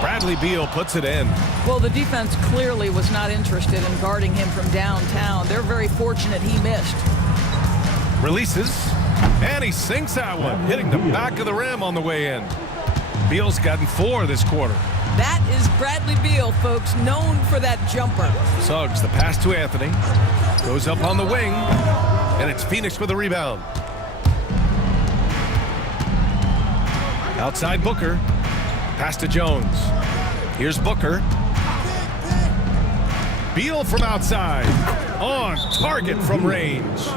Bradley Beal puts it in. Well, the defense clearly was not interested in guarding him from downtown. They're very fortunate he missed. Releases. And he sinks that one, hitting the back of the rim on the way in. Beal's gotten 4 this quarter. That is Bradley Beal, folks, known for that jumper. Suggs, the pass to Anthony. Goes up on the wing. And it's Phoenix with a rebound. Outside Booker. Pass to Jones. Here's Booker. Beal from outside. On target from range.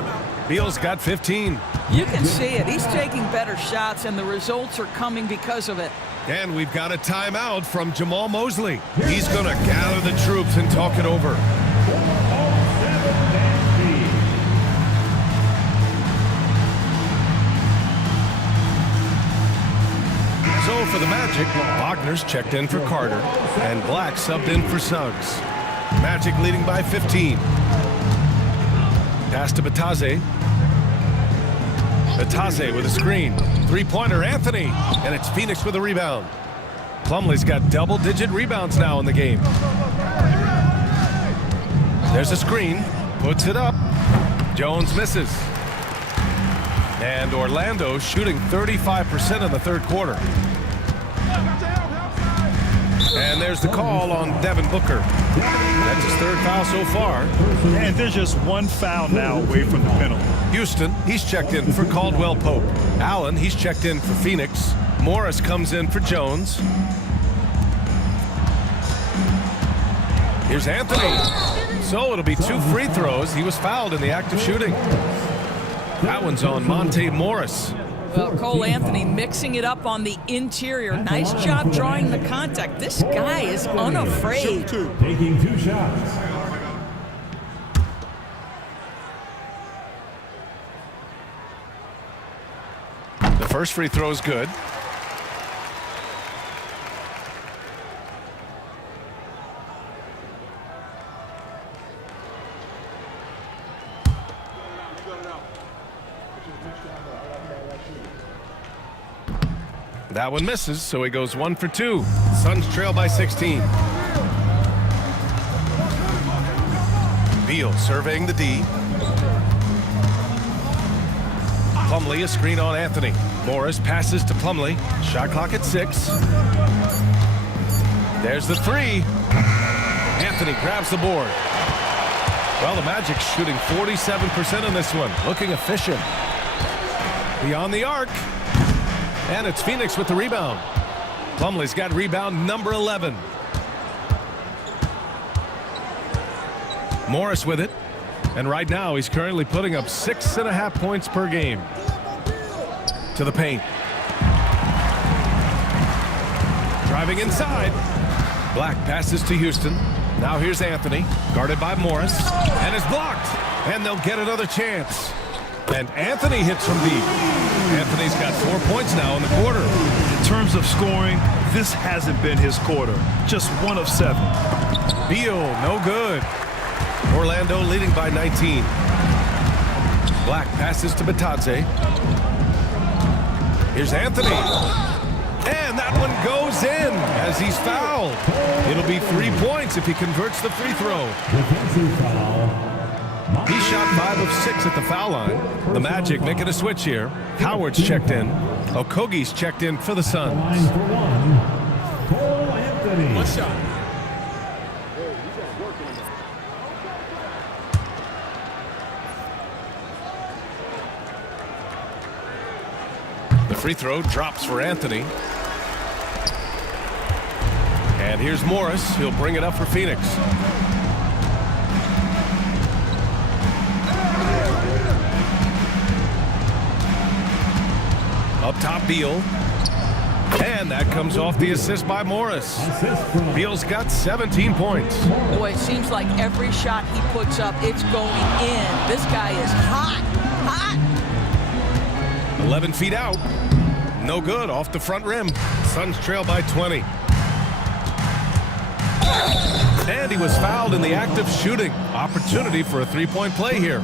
Beal's got 15. You can see it. He's taking better shots, and the results are coming because of it. And we've got a timeout from Jamal Mosley. He's going to gather the troops and talk it over. So for the Magic, Wagner's checked in for Carter, and Black subbed in for Suggs. Magic leading by 15. Pass to Batadze. Batadze with a screen. Three-pointer, Anthony. And it's Phoenix with a rebound. Plumlee's got double-digit rebounds now in the game. There's a screen. Puts it up. Jones misses. And Orlando shooting 35% in the third quarter. And there's the call on Devin Booker. That's his 3rd foul so far. And there's just 1 foul now away from the penalty. Houston, he's checked in for Caldwell Pope. Allen, he's checked in for Phoenix. Morris comes in for Jones. Here's Anthony. So it'll be 2 free throws. He was fouled in the act of shooting. That one's on Monte Morris. Well, Cole Anthony mixing it up on the interior. Nice job drawing the contact. This guy is unafraid. Taking 2 shots. The first free throw is good. That one misses, so he goes 1 for 2. Suns trail by 16. Beal surveying the D. Plumlee, a screen on Anthony. Morris passes to Plumlee. Shot clock at 6. There's the 3. Anthony grabs the board. Well, the Magic shooting 47% in this one. Looking efficient. Beyond the arc. And it's Phoenix with the rebound. Plumlee's got rebound number 11. Morris with it. And right now he's currently putting up 6.5 points per game. To the paint. Driving inside. Black passes to Houston. Now here's Anthony. Guarded by Morris. And is blocked. And they'll get another chance. And Anthony hits from deep. Anthony's got 4 points now in the quarter. In terms of scoring, this hasn't been his quarter. Just 1 of 7. Beal, no good. Orlando leading by 19. Black passes to Batadze. Here's Anthony. And that one goes in says he's fouled. It'll be 3 points if he converts the free throw. Defensive foul. He shot 5 of 6 at the foul line. The Magic making a switch here. Howard's checked in. Okogie's checked in for the Suns. Line for one. Cole Anthony. One shot. The free throw drops for Anthony. And here's Morris. He'll bring it up for Phoenix. Up top, Beal. And that comes off the assist by Morris. Beal's got 17 points. Boy, it seems like every shot he puts up, it's going in. This guy is hot, hot. 11 feet out. No good off the front rim. Suns trail by 20. And he was fouled in the act of shooting. Opportunity for a three-point play here.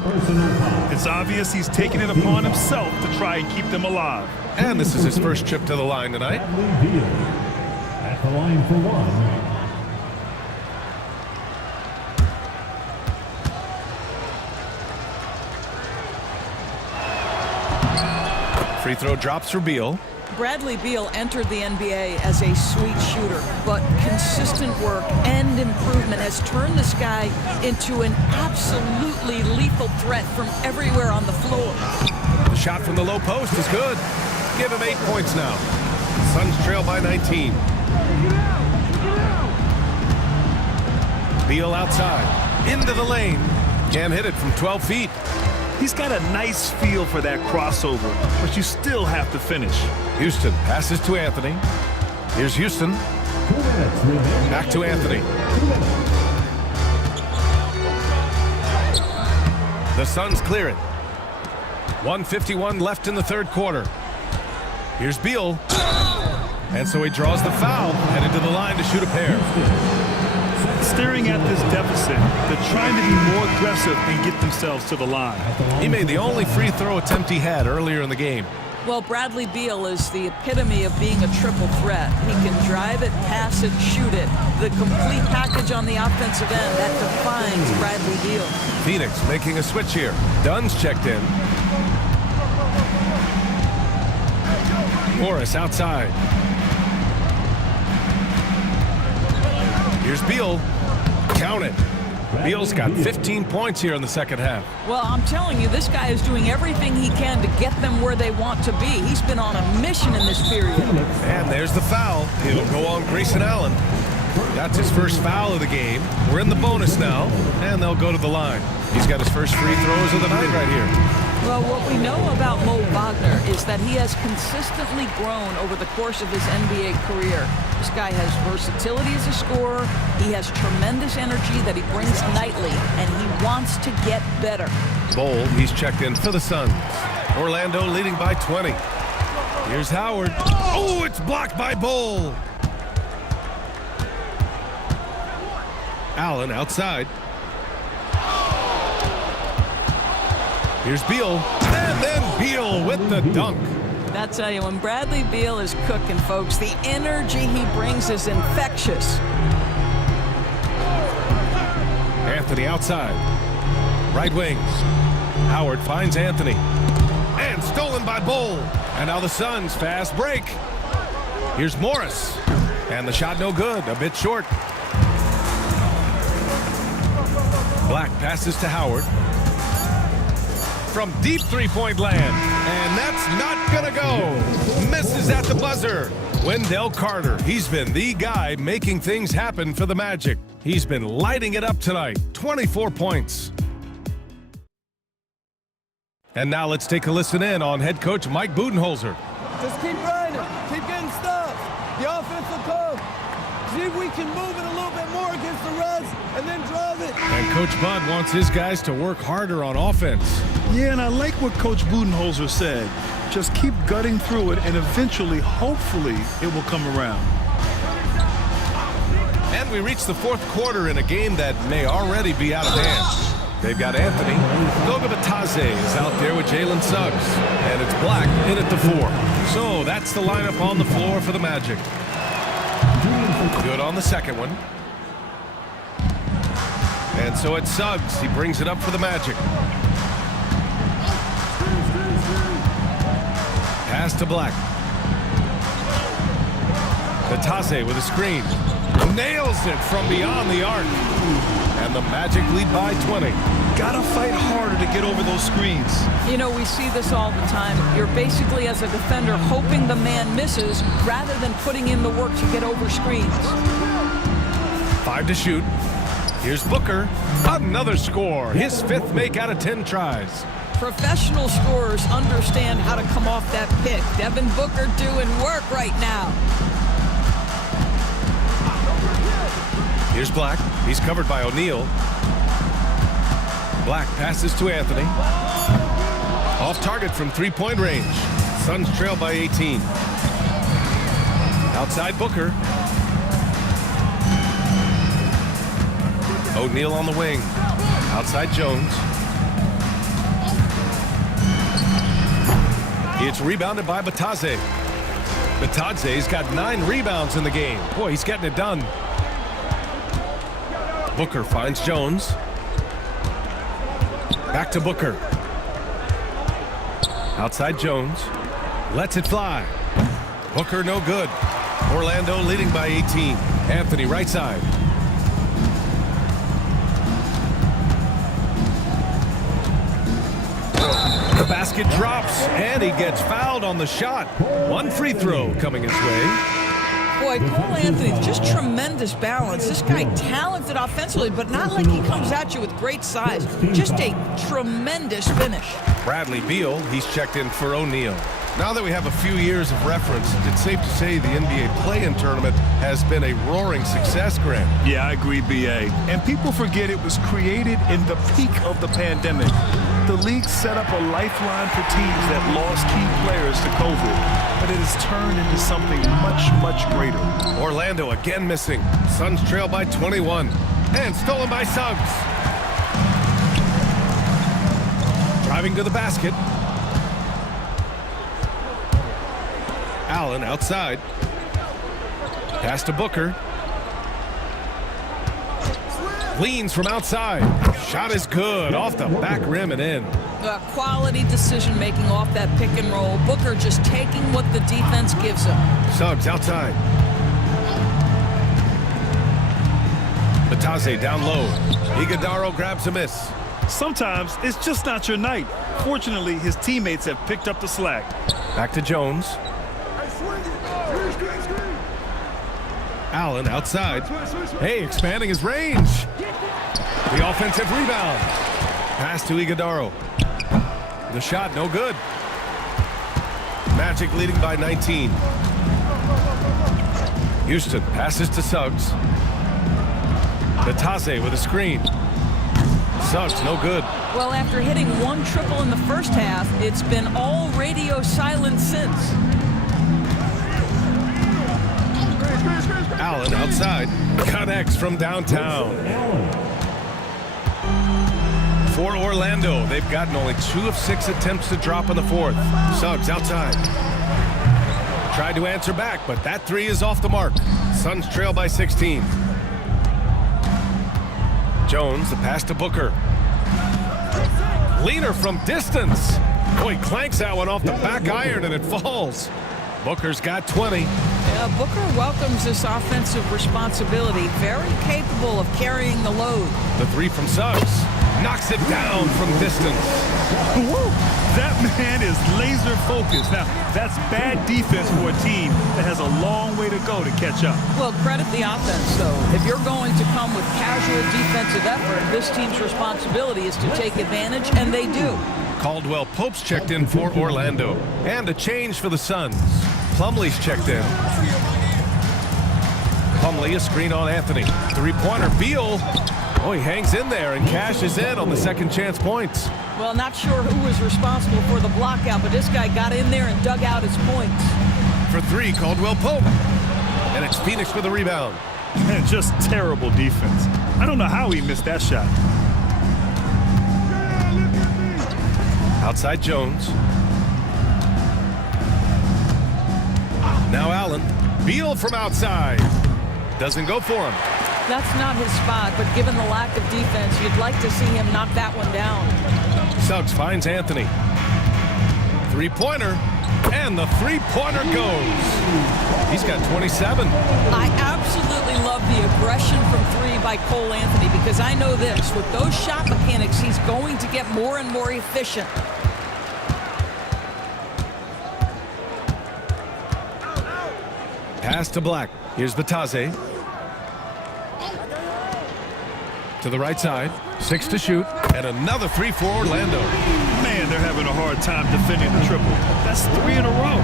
It's obvious he's taking it upon himself to try and keep them alive. And this is his first trip to the line tonight. Bradley Beal at the line for one. Free throw drops for Beal. Bradley Beal entered the NBA as a sweet shooter, but consistent work and improvement has turned this guy into an absolutely lethal threat from everywhere on the floor. The shot from the low post is good. Give him 8 points now. Suns trail by 19. Beal outside. Into the lane. Can't hit it from 12 feet. He's got a nice feel for that crossover, but you still have to finish. Houston passes to Anthony. Here's Houston. Back to Anthony. The Suns clear it. 1:51 left in the third quarter. Here's Beal. And so he draws the foul, headed to the line to shoot a pair. Staring at this deficit, they're trying to be more aggressive and get themselves to the line. He made the only free throw attempt he had earlier in the game. Well, Bradley Beal is the epitome of being a triple threat. He can drive it, pass it, shoot it. The complete package on the offensive end, that defines Bradley Beal. Phoenix making a switch here. Dunn's checked in. Morris outside. Here's Beal. Count it. Beal's got 15 points here in the second half. Well, I'm telling you, this guy is doing everything he can to get them where they want to be. He's been on a mission in this period. And there's the foul. It'll go on Grayson Allen. That's his first foul of the game. We're in the bonus now, and they'll go to the line. He's got his first free throws of the night right here. Well, what we know about Mo Wagner is that he has consistently grown over the course of his NBA career. This guy has versatility as a scorer. He has tremendous energy that he brings nightly, and he wants to get better. Bowl, he's checked in for the Suns. Orlando leading by 20. Here's Howard. Oh, it's blocked by Bowl. Allen outside. Here's Beal, and then Beal with the dunk. I tell you, when Bradley Beal is cooking, folks, the energy he brings is infectious. Anthony outside. Right wings. Howard finds Anthony. And stolen by Bowl. And now the Suns fast break. Here's Morris. And the shot no good, a bit short. Black passes to Howard. From deep three-point land. And that's not gonna go. Misses at the buzzer. Wendell Carter, he's been the guy making things happen for the Magic. He's been lighting it up tonight. 24 points. And now let's take a listen in on head coach Mike Budenholzer. Just keep grinding. Keep getting stops. The offense will come. See if we can move it a little bit more against the Reds and then drive it. And Coach Bud wants his guys to work harder on offense. Yeah, and I like what Coach Budenholzer said. Just keep gutting through it, and eventually, hopefully, it will come around. And we reach the fourth quarter in a game that may already be out of hand. They've got Anthony. Goga Batadze is out there with Jalen Suggs. And it's Black in at the 4. So that's the lineup on the floor for the Magic. Good on the second one. And so it's Suggs. He brings it up for the Magic. Pass to Black. Batase with a screen. Nails it from beyond the arc. And the Magic lead by 20. Gotta fight harder to get over those screens. You know, we see this all the time. You're basically, as a defender, hoping the man misses rather than putting in the work to get over screens. 5 to shoot. Here's Booker. Another score. His 5th make out of 10 tries. Professional scorers understand how to come off that pick. Devin Booker doing work right now. Here's Black. He's covered by O'Neal. Black passes to Anthony. Off target from three-point range. Suns trail by 18. Outside Booker. O'Neal on the wing. Outside Jones. It's rebounded by Batase. Batase's got 9 rebounds in the game. Boy, he's getting it done. Booker finds Jones. Back to Booker. Outside Jones. Lets it fly. Booker no good. Orlando leading by 18. Anthony right side. The basket drops, and he gets fouled on the shot. 1 free throw coming his way. Boy, Cole Anthony, just tremendous balance. This guy talented offensively, but not like he comes at you with great size. Just a tremendous finish. Bradley Beal, he's checked in for O'Neal. Now that we have a few years of reference, it's safe to say the NBA play-in tournament has been a roaring success, Grant. Yeah, I agree, BA. And people forget it was created in the peak of the pandemic. The league set up a lifeline for teams that lost key players to COVID, but it has turned into something much, much greater. Orlando again missing. Suns trail by 21. And stolen by Suggs. Driving to the basket. Allen outside. Pass to Booker. Leans from outside. Shot is good. Off the back rim and in. Quality decision-making off that pick and roll. Booker just taking what the defense gives him. Suggs outside. Batase down low. Iguodaro grabs a miss. Sometimes it's just not your night. Fortunately, his teammates have picked up the slack. Back to Jones. Allen outside. Hey, expanding his range. The offensive rebound. Pass to Iguodaro. The shot, no good. Magic leading by 19. Houston passes to Suggs. Batase with a screen. Suggs, no good. Well, after hitting 1 triple in the first half, it's been all radio silent since. Allen outside. Connects from downtown. For Orlando, they've gotten only 2 of 6 attempts to drop in the 4th. Suggs outside. Tried to answer back, but that 3 is off the mark. Suns trail by 16. Jones, the pass to Booker. Leaner from distance. Boy, he clanks that one off the back iron and it falls. Booker's got 20. Yeah, Booker welcomes this offensive responsibility. Very capable of carrying the load. The 3 from Suggs. Knocks it down from distance. Woo! That man is laser focused. Now, that's bad defense for a team that has a long way to go to catch up. Well, credit the offense, though. If you're going to come with casual defensive effort, this team's responsibility is to take advantage, and they do. Caldwell Pope's checked in for Orlando. And a change for the Suns. Plumlee's checked in. Plumlee, a screen on Anthony. 3-pointer, Beal. Oh, he hangs in there and cashes in on the second chance points. Well, not sure who was responsible for the blockout, but this guy got in there and dug out his points. For 3, Caldwell Pope. And it's Phoenix with the rebound. Man, just terrible defense. I don't know how he missed that shot. Outside Jones. Now Allen. Beal from outside. doesn't go for him. That's not his spot, but given the lack of defense, you'd like to see him knock that one down. Suggs finds Anthony. Three-pointer, and the three-pointer goes. He's got 27. I absolutely love the aggression from three by Cole Anthony because I know this, with those shot mechanics, he's going to get more and more efficient. Pass to Black. Here's Batase. To the right side. 6 to shoot. And another three for Orlando. Man, they're having a hard time defending the triple. That's 3 in a row.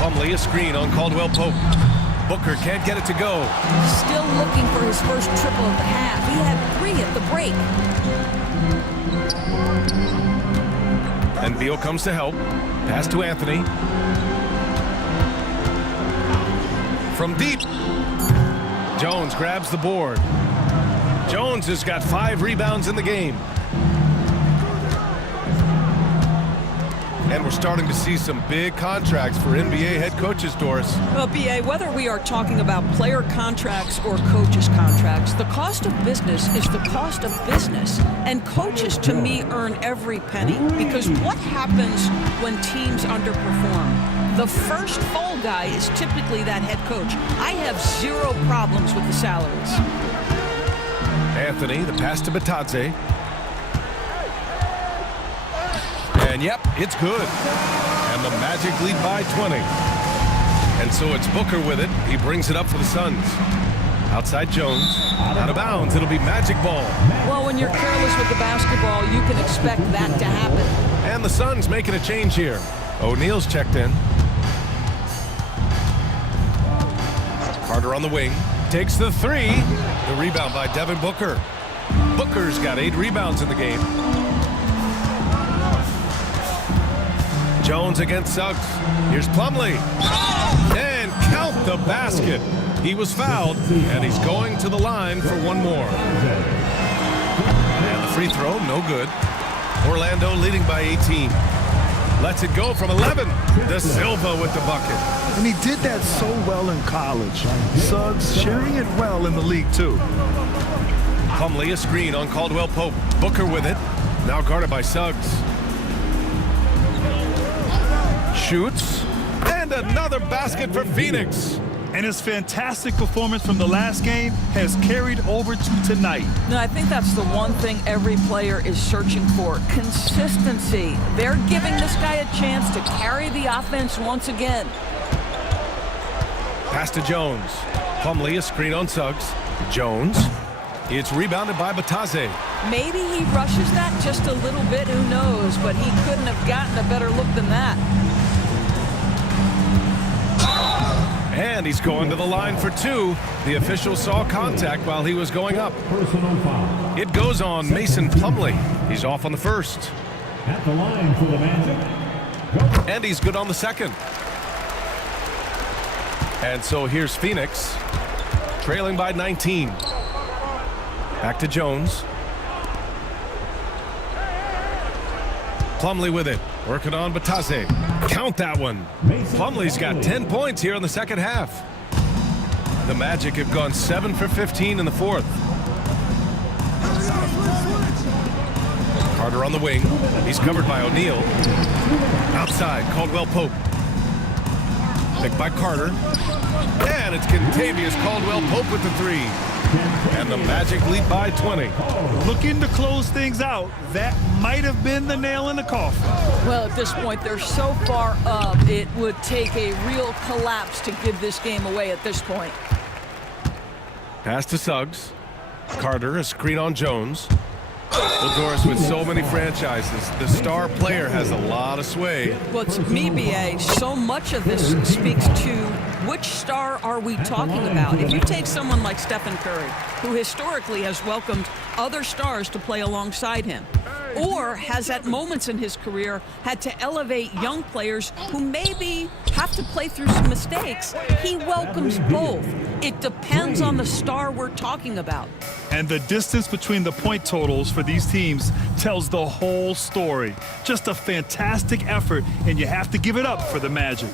Plumlee a screen on Caldwell Pope. Booker can't get it to go. Still looking for his first triple of the half. He had 3 at the break. And Beal comes to help. Pass to Anthony. From deep. Jones grabs the board. Jones has got 5 rebounds in the game. And we're starting to see some big contracts for NBA head coaches, Doris. Well, B.A., whether we are talking about player contracts or coaches' contracts, the cost of business is the cost of business. And coaches, to me, earn every penny. Because what happens when teams underperform? The first fall guy is typically that head coach. I have 0 problems with the salaries. Anthony, the pass to Batadze. And yep, it's good. And the Magic lead by 20. And so it's Booker with it. He brings it up for the Suns. Outside Jones. Out of bounds. It'll be Magic ball. Well, when you're careless with the basketball, you can expect that to happen. And the Suns making a change here. O'Neal's checked in. Carter on the wing. Takes the 3. The rebound by Devin Booker. Booker's got 8 rebounds in the game. Jones against Suggs. Here's Plumlee. And count the basket. He was fouled, and he's going to the line for one more. And the free throw, no good. Orlando leading by 18. Lets it go from 11. De Silva with the bucket. And he did that so well in college. Suggs sharing it well in the league, too. Plumlee a screen on Caldwell Pope. Booker with it. Now guarded by Suggs. Shoots. And another basket for Phoenix. And his fantastic performance from the last game has carried over to tonight. No, I think that's the one thing every player is searching for. Consistency. They're giving this guy a chance to carry the offense once again. Pass to Jones. Plumlee a screen on Suggs. Jones. It's rebounded by Batase. Maybe he rushes that just a little bit, who knows, but he couldn't have gotten a better look than that. And he's going to the line for 2. The official saw contact while he was going up. It goes on Mason Plumlee. He's off on the first. At the line for the Magic. And he's good on the second. And so here's Phoenix, trailing by 19. Back to Jones. Plumlee with it, working on Batase. Count that one. Plumlee's got 10 points here in the second half. The Magic have gone 7 for 15 in the fourth. Carter on the wing. He's covered by O'Neal. Outside, Caldwell Pope. Picked by Carter. And it's Kentavious Caldwell Pope with the 3. And the Magic lead by 20. Looking to close things out. That might have been the nail in the coffin. Well, at this point, they're so far up, it would take a real collapse to give this game away at this point. Pass to Suggs. Carter, a screen on Jones. Well, Doris, with so many franchises, the star player has a lot of sway. Well, to me, B.A., so much of this speaks to which star are we talking about? If you take someone like Stephen Curry, who historically has welcomed other stars to play alongside him, or has at moments in his career had to elevate young players who maybe have to play through some mistakes, he welcomes both. It depends on the star we're talking about. And the distance between the point totals for these teams tells the whole story. Just a fantastic effort, and you have to give it up for the Magic.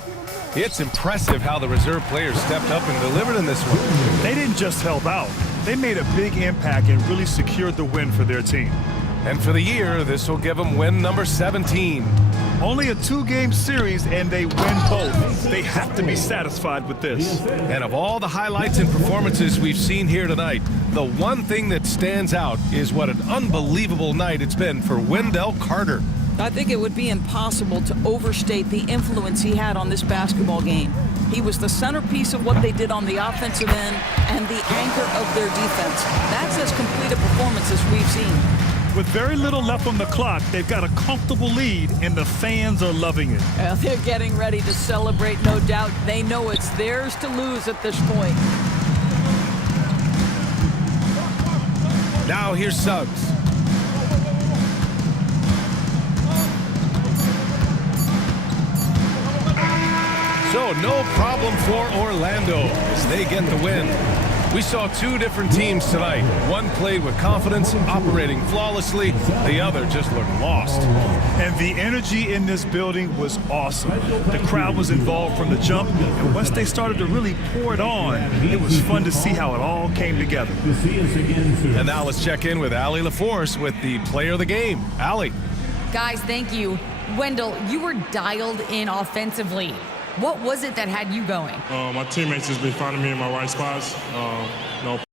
It's impressive how the reserve players stepped up and delivered in this one. They didn't just help out. They made a big impact and really secured the win for their team. And for the year, this will give them win number 17. Only a 2-game series, and they win both. They have to be satisfied with this. And of all the highlights and performances we've seen here tonight, the one thing that stands out is what an unbelievable night it's been for Wendell Carter. I think it would be impossible to overstate the influence he had on this basketball game. He was the centerpiece of what they did on the offensive end and the anchor of their defense. That's as complete a performance as we've seen. With very little left on the clock, they've got a comfortable lead, and the fans are loving it. Well, they're getting ready to celebrate, no doubt. They know it's theirs to lose at this point. Now here's Suggs. So no problem for Orlando as they get the win. We saw two different teams tonight. One played with confidence, operating flawlessly. The other just looked lost. And the energy in this building was awesome. The crowd was involved from the jump, and once they started to really pour it on, it was fun to see how it all came together. And now let's check in with Allie LaForce with the player of the game. Allie. Guys, thank you. Wendell, you were dialed in offensively. What was it that had you going? My teammates just been finding me in my right spots.